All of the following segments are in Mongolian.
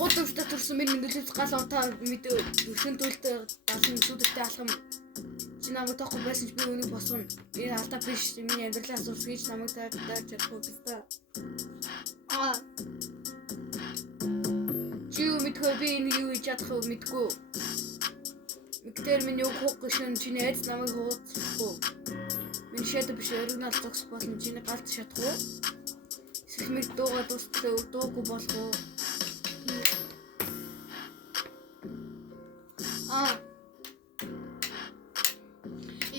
Гудамжтай төрсөн миний нөлөөс гал онтаа мэдээ өршин төлөлт галын сүдэтэй алхам чи намайг тоохгүй байсан ч би өнийг босгоно. Энэ алдаа биш миний амьдралаас урсгийч намайг тааж чадахгүй гэсэн. Чи юу мэдгүй би энэ юу хийж чадах вэ мэдгүй. Мэгтэр миний үг гişэн чиний айц намайг хууцхгүй. Миний шатаа биш оригинал зогсох болно чиний галт шатахгүй. Сэлмэг дуугаа дуустлаа дуугүй болгоо.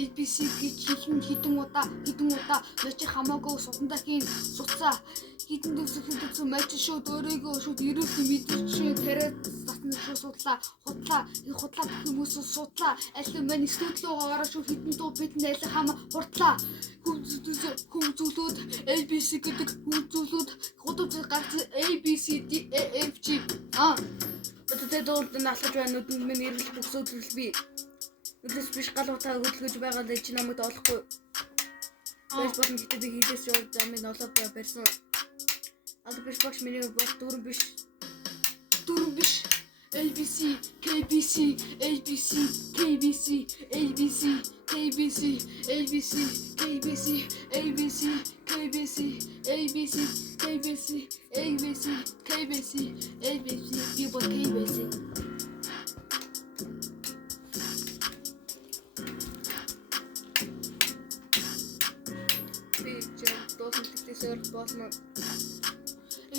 ABC гэж хитэн удаа мочи хамаагүй сутандаа хийн суцаа хитэн дүүсэх мочи шууд өөрийгөө шууд ирүүлсэн мэдэрч тариад татна шүү судлаа худлаа хүмүүс судлаа аль мань студлоо ороо шүү хитэн дуу бидэн аль хамаа хурдлаа хүмзүүлүүд ABC гэдэг хүмзүүлүүд гудамж гарч ABCDEFG тэгээд дуулд наалгаж байна нүдэнд минь ирэх бүсөдлөл би өдөөс биш галуутаа хөдөлгөж байгаа л чи намайг олохгүй. Байж болно гэхдээ би хийдээс явж замыг олоод барьсан. Биш багш миний дөрөв биш. ABC, KBC, ABC, KBC, ABC, KBC, ABC, KBC, ABC, KBC, ABC, KBC, ABC, KBC, ABC, people KBC.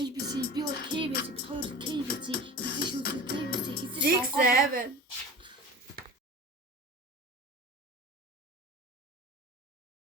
ABC, KBC, KBC, KBC, 6, 7